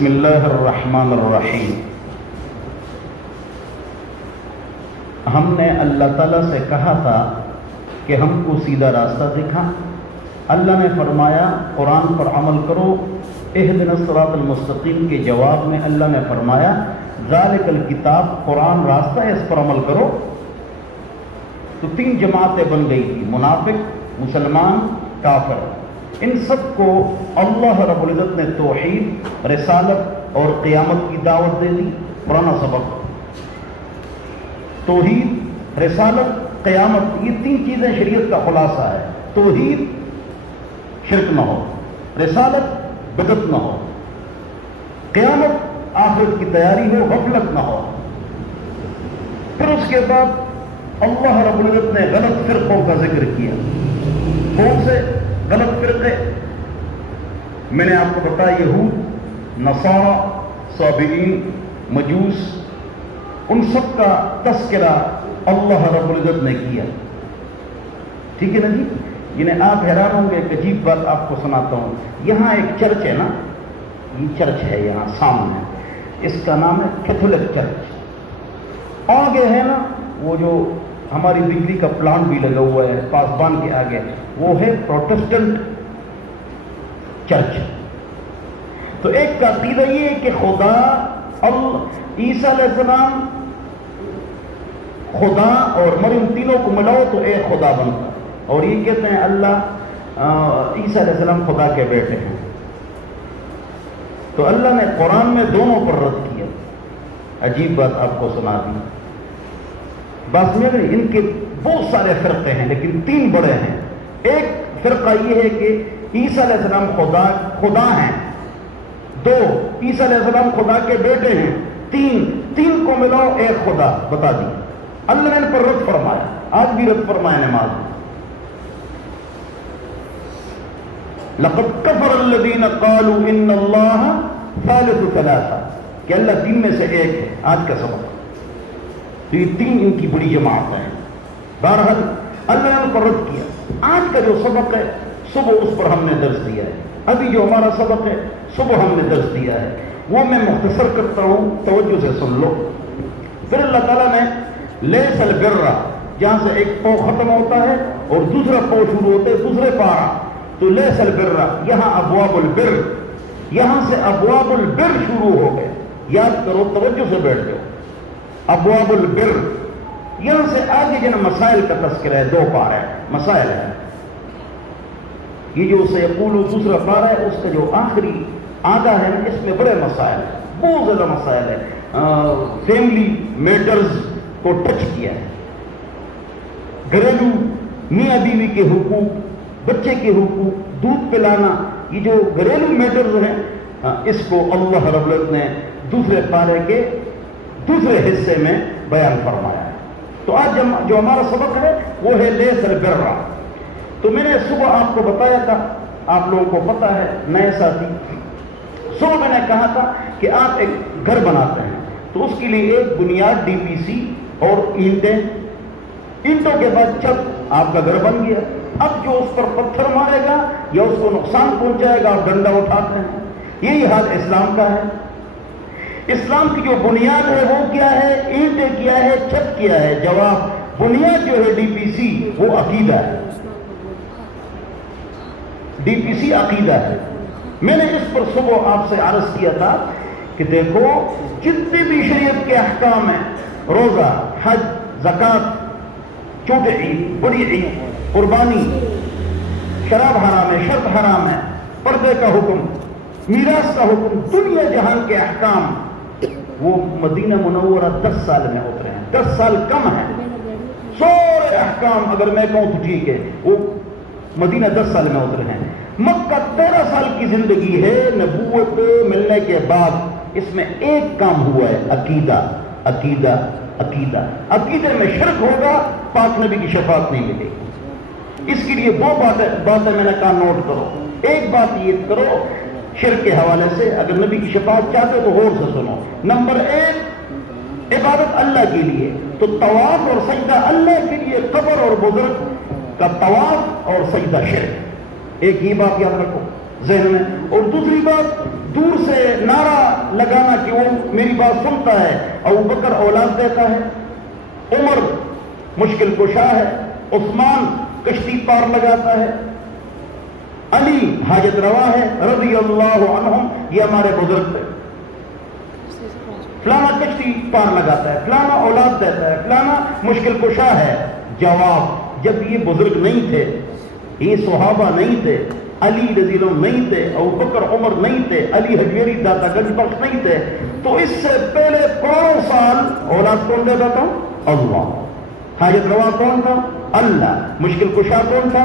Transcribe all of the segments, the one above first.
بسم اللہ الرحمن الرحیم۔ ہم نے اللہ تعالیٰ سے کہا تھا کہ ہم کو سیدھا راستہ دکھا۔ اللہ نے فرمایا قرآن پر عمل کرو۔ اہدنا الصراط المستقیم کے جواب میں اللہ نے فرمایا ذالک الکتاب، قرآن راستہ ہے، اس پر عمل کرو۔ تو تین جماعتیں بن گئی تھی، منافق، مسلمان، کافر۔ ان سب کو اللہ رب العزت نے توحید، رسالت اور قیامت کی دعوت دے دی۔ پرانا سبق، توحید، رسالت، قیامت، یہ تین چیزیں شریعت کا خلاصہ ہے۔ توحید، شرک نہ ہو، رسالت، بدعت نہ ہو، قیامت، آخرت کی تیاری ہو، غفلت نہ ہو۔ پھر اس کے بعد اللہ رب العزت نے غلط فرقوں کا ذکر کیا۔ کون سے غلط فرقے؟ میں نے آپ کو بتایا یہود، نصارہ، صابئین، مجوس، ان سب کا تذکرہ اللہ رب العزت نے کیا۔ ٹھیک ہے نا جی؟ یعنی آپ حیران ہوں گے، ایک عجیب بات آپ کو سناتا ہوں۔ یہاں ایک چرچ ہے نا، یہ چرچ ہے یہاں سامنے، اس کا نام ہے کیتھولک چرچ۔ آگے ہے نا وہ جو ہماری بجلی کا پلانٹ بھی لگا ہوا ہے پاسبان کے آگے، وہ ہے پروٹسٹنٹ چرچ۔ تو ایک کا عقیدہ یہ ہے کہ خدا، عیسیٰ علیہ السلام خدا اور مریم تینوں کو ملاؤ تو ایک خدا بنتا، اور یہ کہتے ہیں اللہ عیسیٰ علیہ السلام خدا کے بیٹے ہیں۔ تو اللہ نے قرآن میں دونوں پر رد کیا۔ عجیب بات آپ کو سنا دی۔ بس میں نے ان کے بہت سارے فرقے ہیں لیکن تین بڑے ہیں۔ ایک فرقہ یہ ہے کہ عیسیٰ علیہ السلام خدا ہیں، دو عیسیٰ علیہ السلام خدا کے بیٹے ہیں، تین کو ملاؤ ایک خدا بتا دی۔ اللہ نے ان پر رد فرمایا، آج بھی رد فرمایا نماز میں۔ لقد کفر الذین قالوا ان اللہ ثالث ثلاثہ، کہ اللہ تین میں سے ایک ہے۔ آج کا سبق تو یہ تین ان کی بڑی جماعت ہیں۔ بہرحال اللہ نے ان پر رد کیا۔ آج کا جو سبق ہے صبح اس پر ہم نے درس دیا ہے۔ ابھی جو ہمارا سبق ہے صبح ہم نے درس دیا ہے، وہ میں مختصر کرتا ہوں، توجہ سے سن لو۔ پھر اللہ تعالیٰ نے لیس البر، جہاں سے ایک پو ختم ہوتا ہے اور دوسرا پو شروع ہوتا ہے، دوسرے پارا، تو لیس البر، یہاں ابواب البر، یہاں سے ابواب البر شروع ہو گئے۔ یاد کرو، توجہ سے بیٹھ جاؤ۔ ابواب البر، یہاں سے آگے جن مسائل کا تذکرہ ہے، دو پارا ہے، مسائل ہے۔ یہ جو سیقول دوسرا پارا ہے، اس کا جو آخری آدھا ہے اس میں بڑے مسائل ہیں، بہت زیادہ مسائل ہیں۔ فیملی میٹرز کو ٹچ کیا ہے، گھریلو میاں بیوی کے حقوق، بچے کے حقوق، دودھ پلانا، یہ جو گھریلو میٹرز ہیں، اس کو اللہ رب العزت نے دوسرے پارے کے دوسرے حصے میں بیان فرمایا ہے۔ تو آج جو ہمارا سبق ہے وہ ہے لیس البر۔ تو میں نے صبح آپ کو بتایا تھا، آپ لوگوں کو پتا ہے، نئے ساتھی، صبح میں نے کہا تھا کہ آپ ایک گھر بناتے ہیں تو اس کے لیے ایک بنیاد ڈی پی سی اور اینٹوں کے بعد چھت، آپ کا گھر بن گیا۔ اب جو اس پر پتھر مارے گا یا اس کو نقصان پہنچائے گا آپ ڈنڈا اٹھاتے ہیں۔ یہی حال اسلام کا ہے۔ اسلام کی جو بنیاد ہے وہ کیا ہے؟ اینٹیں کیا ہے، چھت کیا ہے؟ جواب، بنیاد جو ہے ڈی پی سی وہ عقیدہ ہے۔ ڈی پی سی عقیدہ ہے۔ میں نے اس پر صبح آپ سے عرض کیا تھا کہ دیکھو جتنے بھی شریعت کے احکام ہیں، روزہ، حج، زکوٰۃ، چھوٹی عید، بڑی عید، قربانی، شراب حرام ہے، شرط حرام ہے، پردے کا حکم، میراث کا حکم، دنیا جہان کے احکام، وہ مدینہ منورہ 10 سال میں اترے ہیں۔ 10 سال کم ہے، سارے احکام اگر میں کہوں تو ٹھیک ہے، وہ مدینہ 10 سال میں اترے ہیں۔ مکہ 13 سال کی زندگی ہے نبوت ملنے کے بعد، اس میں ایک کام ہوا ہے، عقیدہ، عقیدہ، عقیدہ۔ عقیدے میں شرک ہوگا پاک نبی کی شفاعت نہیں ملے گی۔ اس کے لیے دو باتیں میں نے کہا نوٹ کرو۔ ایک بات یہ کرو شرک کے حوالے سے، اگر نبی کی شفاعت چاہتے ہو تو غور سے سنو۔ نمبر 1، عبادت اللہ کے لیے، تو طواف اور سجدہ اللہ کے لیے، قبر اور بزرگ کا طواف اور سجدہ شرک۔ ایک ہی بات یاد رکھو، ذہن میں. اور دوسری بات دور سے نعرہ لگانا کہ وہ میری بات سنتا ہے. ابو بکر اولاد دیتا ہے, عمر مشکل کشا ہے, عثمان کشتی پار لگاتا ہے, علی حاجت روا ہے رضی اللہ عنہم, یہ ہمارے بزرگ تھے. فلانا کشتی پار لگاتا ہے, فلانا اولاد دیتا ہے, فلانا مشکل کشا ہے. جواب, جب یہ بزرگ نہیں تھے, یہ صحابہ نہیں تھے, علی رضی اللہ عنہ نہیں تھے, ابو بکر عمر نہیں تھے, علی حجویری داتا گنج بخش نہیں تھے, تو اس سے پہلے کروڑوں سال اولاد کون دیتا تھا؟ اللہ. حاجت روا کون تھا؟ اللہ. مشکل کشا کون تھا؟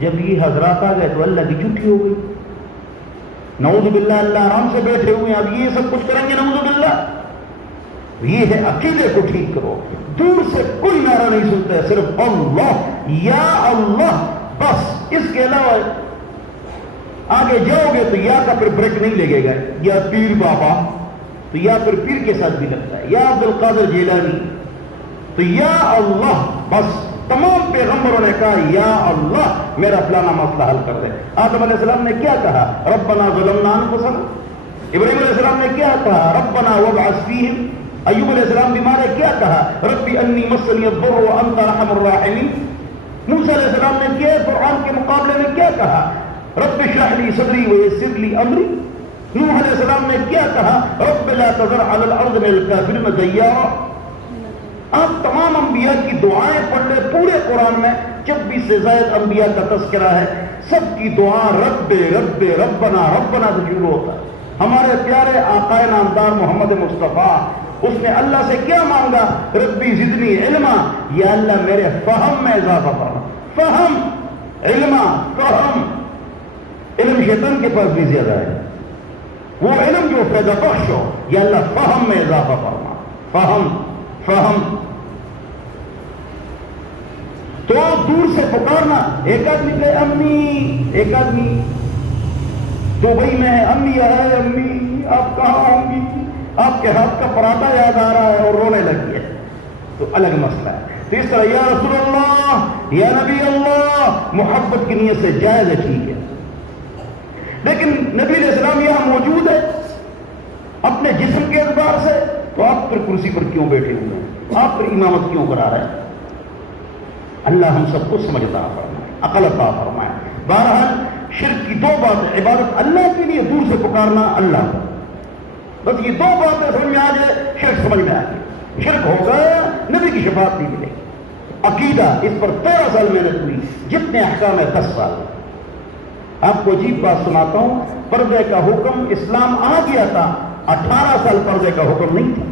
جب یہ حضرات آ گئے تو اللہ کی چھٹی ہو گئی. نعوذ باللہ, اللہ آرام سے بیٹھے ہوئے ہیں, اب یہ سب کچھ کریں گے نعوذ باللہ. یہ ہے عقیدے کو ٹھیک کرو. دور سے کوئی نعرہ نہیں سنتا ہے, صرف اللہ یا اللہ بس. اس کے علاوہ آگے جاؤ گے تو یا کا پھر بریک نہیں لگے گا, یا پیر بابا تو یا پھر پیر کے ساتھ بھی لگتا ہے, یا عبد القادر جیلانی تو یا اللہ بس. تمام پیغمبروں نے کہا یا اللہ میرا فلانا مسئلہ حل کر دے. آدم علیہ السلام نے کیا کہا؟ ربنا ظلمنا انفسنا. ابراہیم علیہ السلام نے کیا کہا؟ ربنا وابعث فیہم. ایوب علیہ السلام بیمار ہے, کیا کہا؟ ربی انی مسنی الضر وانت ارحم الراحمین. موسیٰ علیہ السلام نے کیا قرآن کے مقابلے میں کیا کہا؟ رب اشرح لی صدری ویسر لی امری. نوح علیہ السلام نے کیا کہا؟ رب لا تذر علی الارض من الکافرین دیارا. آپ تمام انبیاء کی دعائیں پڑھ لیں, پورے قرآن میں 26 سے زائد انبیاء کا تذکرہ ہے. سب کی دعا رب رب ربنا ربنا سے شروع ہوتا ہے. ہمارے پیارے آقا نامدار محمد مصطفیٰ, اس نے اللہ سے کیا مانگا؟ ربی زدنی علما, یا اللہ میرے فہم میں اضافہ فرما. فہم, علما, فہم. علم شیطان کے پاس بھی زیادہ ہے, وہ علم جو فائدہ بخش ہو, یا اللہ فہم میں اضافہ فرما. فہم فہم. تو دور سے پکارنا. ایک آدمی کہ امی, ایک آدمی دبئی میں ہے, امی ہے امی آپ کہاں ہوں گی, آپ کے ہاتھ کا پراٹھا یاد آ رہا ہے اور رونے لگی ہے, تو الگ مسئلہ ہے. تو اس طرح یا رسول اللہ یا نبی اللہ محبت کی نیت سے جائز ہے, ٹھیک ہے, لیکن نبی علیہ السلام یہاں موجود ہے اپنے جسم کے اعتبار سے, تو آپ پھر کرسی پر کیوں بیٹھے ہوئے ہیں, آپ پھر امامت کیوں کرا رہے ہیں؟ اللہ ہم سب کو سمجھتا فرمائے, عقل عطا فرمائے. بہرحال شرک کی دو باتیں, عبادت اللہ کے لیے, دور سے پکارنا اللہ کا, بس یہ دو باتیں سمجھ میں آ جائے, شرک سمجھ میں آ جائے. شرک ہو گیا, نبی کی شفاعت نہیں ملے. عقیدہ, اس پر 13 سال محنت ہوئی, جتنے احکام ہے 10 سال. آپ کو عجیب بات سناتا ہوں, پردے کا حکم اسلام آ گیا تھا, 18 سال پردے کا حکم نہیں تھا.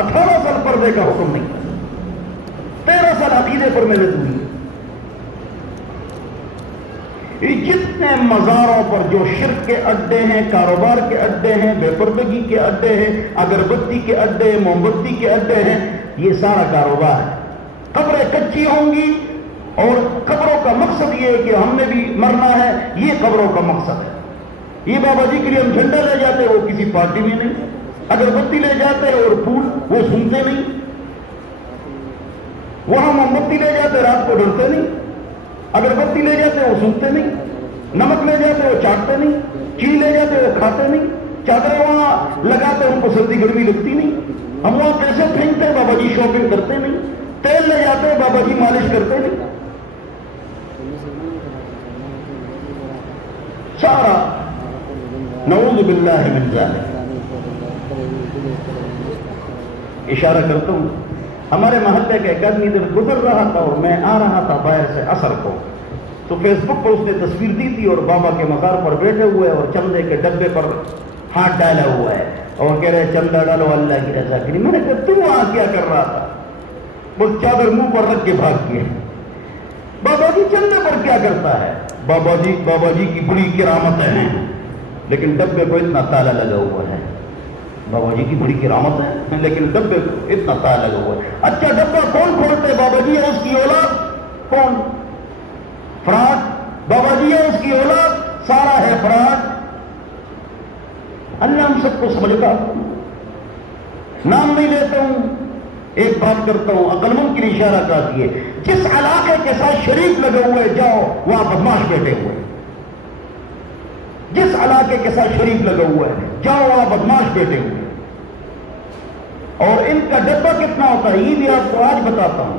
18 سال پردے کا حکم نہیں تھا, 13 سال عقیدے پر محنت ہوئی. جتنے مزاروں پر جو شرک کے اڈے ہیں, کاروبار کے اڈے ہیں, بے پردگی کے اڈے ہیں, اگربتی کے اڈے, موم بتی کے اڈے ہیں, یہ سارا کاروبار ہے. قبریں کچی ہوں گی, اور قبروں کا مقصد یہ ہے کہ ہم نے بھی مرنا ہے, یہ قبروں کا مقصد ہے. یہ بابا جی کے لیے ہم جھنڈا لے جاتے, وہ کسی پارٹی میں نہیں. اگربتی لے جاتے اور پھول, وہ سنتے نہیں. وہاں موم بتی لے جاتے, رات کو ڈرتے نہیں. اگربتی لے جاتے, وہ سنتے نہیں. نمک لے جاتے, وہ چاٹتے نہیں. چیز لے جاتے, وہ کھاتے نہیں. چادریں وہاں لگاتے, ان کو سردی گرمی لگتی نہیں. ہم وہاں پیسے پھینکتے, بابا جی شاپنگ کرتے نہیں. تیل لے جاتے, بابا جی مالش کرتے نہیں. سارا نعوذ باللہ من ذالک. اشارہ کرتا ہوں, ہمارے محلے کا ایک آدمی ادھر گزر رہا تھا, اور میں آ رہا تھا باہر سے عصر کو, تو فیس بک پر اس نے تصویر دی تھی, اور بابا کے مزار پر بیٹھے ہوئے اور چندے کے ڈبے پر ہاتھ ڈالا ہوا ہے, اور کہہ رہے چندہ ڈالو اللہ کی رضا کے لیے. میں نے کہا تو وہاں کیا کر رہا تھا؟ وہ چادر منہ پر رکھ کے بھاگ گیا. بابا جی چندے پر کیا کرتا ہے؟ بابا جی کی بڑی کرامتیں ہیں, لیکن ڈبے کو اتنا تالا لگا ہوا ہے. بابا جی کی بڑی کرامت ہے, لیکن ڈبے کو اتنا تالا لگا ہوا ہے. اچھا ڈبہ کون کھولتے ہیں؟ بابا جی ہے, اس کی اولاد. کون؟ فراق. بابا جی ہے, اس کی اولاد. سارا ہے فراق. اللہ ہم سب کو سمجھتا. نام نہیں لیتا ہوں, ایک بات کرتا ہوں, عقلمند کے لیے اشارہ کافی ہے. جس علاقے کے ساتھ شریک لگے ہوئے جاؤ, وہاں بدماش بیٹھے ہوئے. علاقے کے ساتھ شریف لگا ہوا ہے، جاؤ وہاں بدماش بیٹھے ہوئے، اور ان کا ڈبہ کتنا ہوتا ہے یہ بھی آپ کو آج بتاتا ہوں۔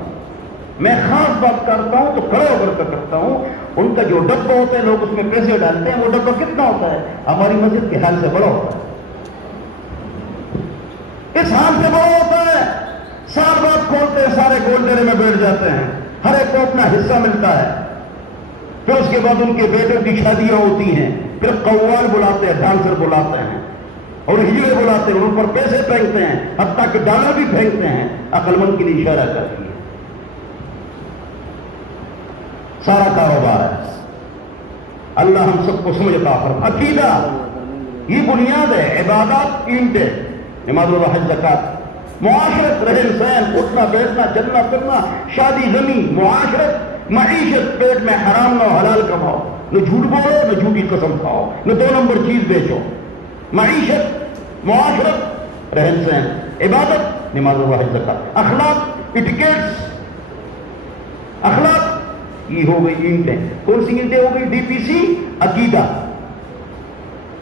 میں خاص بات کرتا ہوں تو کھڑے ہو کر کرتا ہوں، ان کا جو ڈبہ ہوتا ہے لوگ اس میں پیسے ڈالتے ہیں، وہ ڈبہ کتنا ہوتا ہے؟ ہماری مسجد کے حال سے بڑا ہوتا ہے، اس حال سے بڑا ہوتا ہے۔ سال بعد کھولتے ہیں، سارے گول ڈیرے میں بیٹھ جاتے ہیں، ہر ایک کو اپنا حصہ ملتا ہے۔ پھر اس کے بعد ان کے بیٹوں کی شادیاں ہوتی ہیں، پھر قوال بلاتے ہیں، ڈانسر بلاتے ہیں اور ہجڑے بلاتے ہیں، ان پر پیسے پھینکتے ہیں، حتیٰ کہ ڈالر بھی پھینکتے ہیں۔ عقل مند کے لیے اشارہ کرتی ہے، سارا کاروبار ہے۔ اللہ ہم سب کو سمجھ عطا فرمائے۔ عقیدہ یہ بنیاد ہے، عبادات اینٹیں، نماز و حج زکات، معاشرت رہن سہن، اٹھنا بیٹھنا چلنا پھرنا، شادی غمی، معاشرت، معیشت، پیٹ میں حرام نہ حلال کماؤ، نہ جھوٹ بولو نہ جھوٹی قسم کھاؤ، نہ دو نمبر چیز بیچو۔ معیشت، معاشرت، رہن سہن، عبادت، نماز و حج زکات، اخلاق، اٹیکیٹس، اخلاق، یہ ہو گئی اینٹیں۔ کون سی اینٹیں ہو گئی؟ ڈی پی سی، عقیدہ،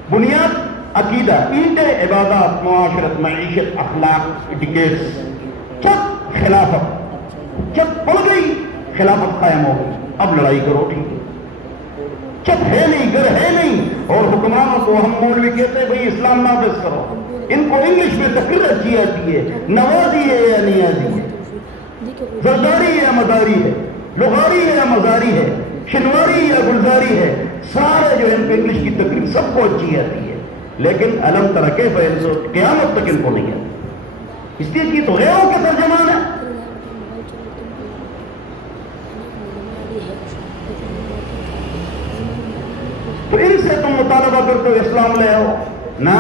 بنیاد عقیدہ، اینٹیں عبادات، معاشرت، معیشت، اخلاق، اٹیکیٹس۔ جب خلافت جب پڑ گئی، خلافت قائم ہو گئی، اب لڑائی کرو، ٹھیک ہے، جب ہے نہیں، گھر ہے نہیں، اور حکمرانوں کو ہم مولوی کہتے ہیں بھئی اسلام نافذ کرو، ان کو انگلش میں تقریر اچھی آتی ہے، نوازی ہے یا نیازی ہے، زرداری ہے یا مداری ہے، لغاری ہے یا مزاری ہے، شنواری یا گلزاری ہے، سارے جو ان کو انگلش کی تقریر سب کو اچھی آتی ہے، لیکن علم ترکے فیض قیامت تک ان کو نہیں آتی، اس لیے کہ تو غیروں کے ترجمان ہے۔ تو ان سے تم مطالبہ کرتے ہو اسلام لے آؤ، نہ،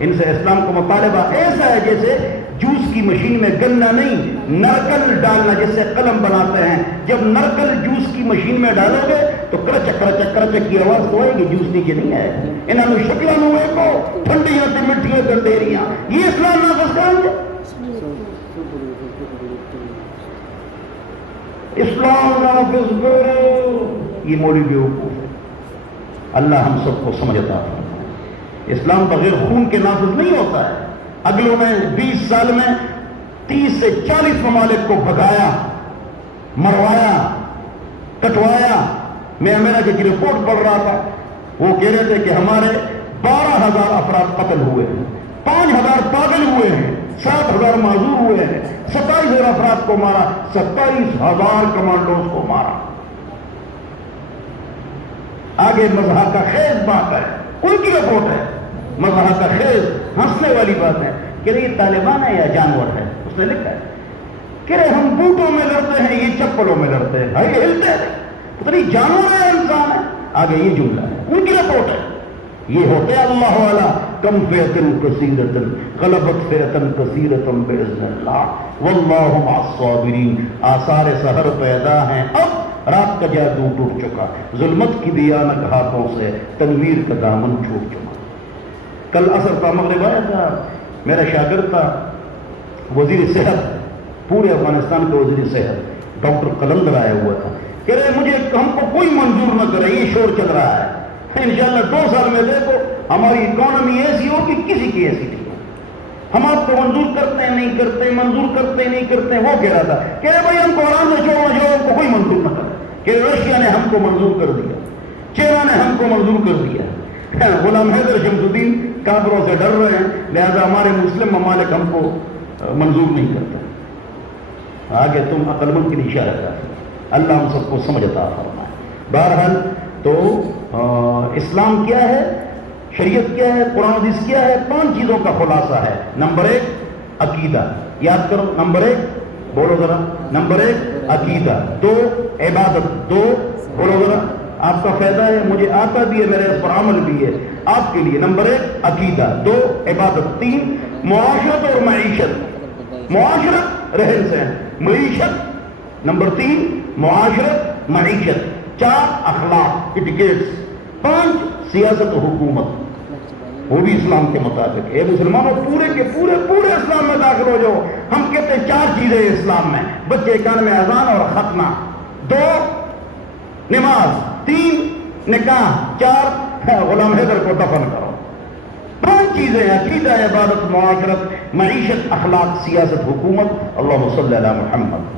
ان سے اسلام کو مطالبہ ایسا ہے جیسے جوس کی مشین میں گنا نہیں، نرکل ڈالنا، جیسے قلم بناتے ہیں، جب نرکل جوس کی مشین میں ڈالو گے تو کرچ کرچ کرچ کی آواز تو آئے گی، جوس نیچے نہیں آئے گا۔ انہوں نے شکلوں ہوئے کو ٹھنڈیاں سے مٹھیاں کر دے رہی ہیں، یہ اسلام نافذ کریں گے؟ اسلام نافذ کرو، یہ مولوی بیوقوف ہے۔ اللہ ہم سب کو سمجھ عطا فرمائے۔ اسلام بغیر خون کے نافذ نہیں ہوتا ہے۔ اگلوں نے 20 سال میں 30 سے 40 ممالک کو بھگایا، مروایا، کٹوایا۔ میں امریکہ کی رپورٹ پڑھ رہا تھا، وہ کہہ رہے تھے کہ ہمارے 12,000 افراد قتل ہوئے ہیں، 5,000 پاگل ہوئے ہیں، 7,000 معذور ہوئے ہیں، 27,000 افراد کو مارا، 27,000 کمانڈوز کو مارا۔ آگے مذہب کا خیز بات ہے، ان کی رپورٹ ہے، مذہب کا خیز ہنسنے والی بات ہے کہ یہ طالبان ہے یا جانور ہے، اس نے لکھا ہے کہ ہم بوٹوں میں لڑتے ہیں، یہ چپلوں میں لڑتے ہیں، بھائی ہلتے ہیں، پتہ نہیں جانور ہے انسان ہے۔ آگے یہ جملہ ہے، ان کی رپورٹ ہے، یہ ہوتے اللہ والا کم فیتن کثیرتن غلبت فیتن کثیرتن باذن اللہ واللہ مع الصابرین۔ آثار سحر پیدا ہیں، اب رات کا جادو ٹوٹ چکا، ظلمت کی بیانک ہاتھوں سے تنویر کا دامن چھوٹ چکا۔ کل عصر کا مغرب آیا تھا، میرا شاگرد تھا، وزیر صحت، پورے افغانستان کا وزیر صحت ڈاکٹر قلندر آیا ہوا تھا، کہہ رہے مجھے ہم کو کوئی منظور نہ کرے، یہ شور چل رہا ہے، انشاءاللہ 2 سال میں دیکھو ہماری اکانومی ایسی ہو کہ کسی کی ایسی نہیں ہو، ہم آپ کو منظور کرتے ہیں نہیں کرتے، منظور کرتے نہیں کرتے۔ وہ کہہ رہا تھا کہ بھائی ہم کو آرام سے چھوڑو، ہم کو کوئی منظور نہ کرے، کہ رشیا نے ہم کو منظور کر دیا، چائنا نے ہم کو منظور کر دیا، غلام حیدر شمس الدین کافروں سے ڈر رہے ہیں، لہذا ہمارے مسلم ممالک ہم کو منظور نہیں کرتے۔ آگے تم عقل مند کی اشارہ کرتے، اللہ ہم سب کو سمجھ عطا فرمائے۔ بہرحال تو اسلام کیا ہے، شریعت کیا ہے، قرآن حدیث کیا ہے؟ 5 چیزوں کا خلاصہ ہے۔ نمبر 1 عقیدہ، یاد کرو، نمبر 1 بولو ذرا، نمبر 1 عقیدہ، 2 عبادت، 2 بولو ذرا، آپ کا فائدہ ہے، مجھے آتا بھی ہے، میرے اس پر عمل بھی ہے آپ کے لیے۔ نمبر 1 عقیدہ، 2 عبادت، 3 معاشرت اور معیشت، معاشرت رہن سہن، معیشت، نمبر 3 معاشرت معیشت، 4 اخلاق اٹیکیٹس، 5 سیاست و حکومت، وہ بھی اسلام کے مطابق۔ اے مسلمانوں، پورے کے پورے اسلام میں داخل ہو جاؤ۔ ہم کہتے ہیں 4 چیزیں اسلام میں، بچے کان میں اذان اور ختمہ، 2 نماز، 3 نکاح، 4 غلام حیدر کو دفن کرو. 5 چیزیں: عقیدہ، عبادت، معاشرت، معیشت، اخلاق، سیاست، حکومت. اللہم صلی علی محمد.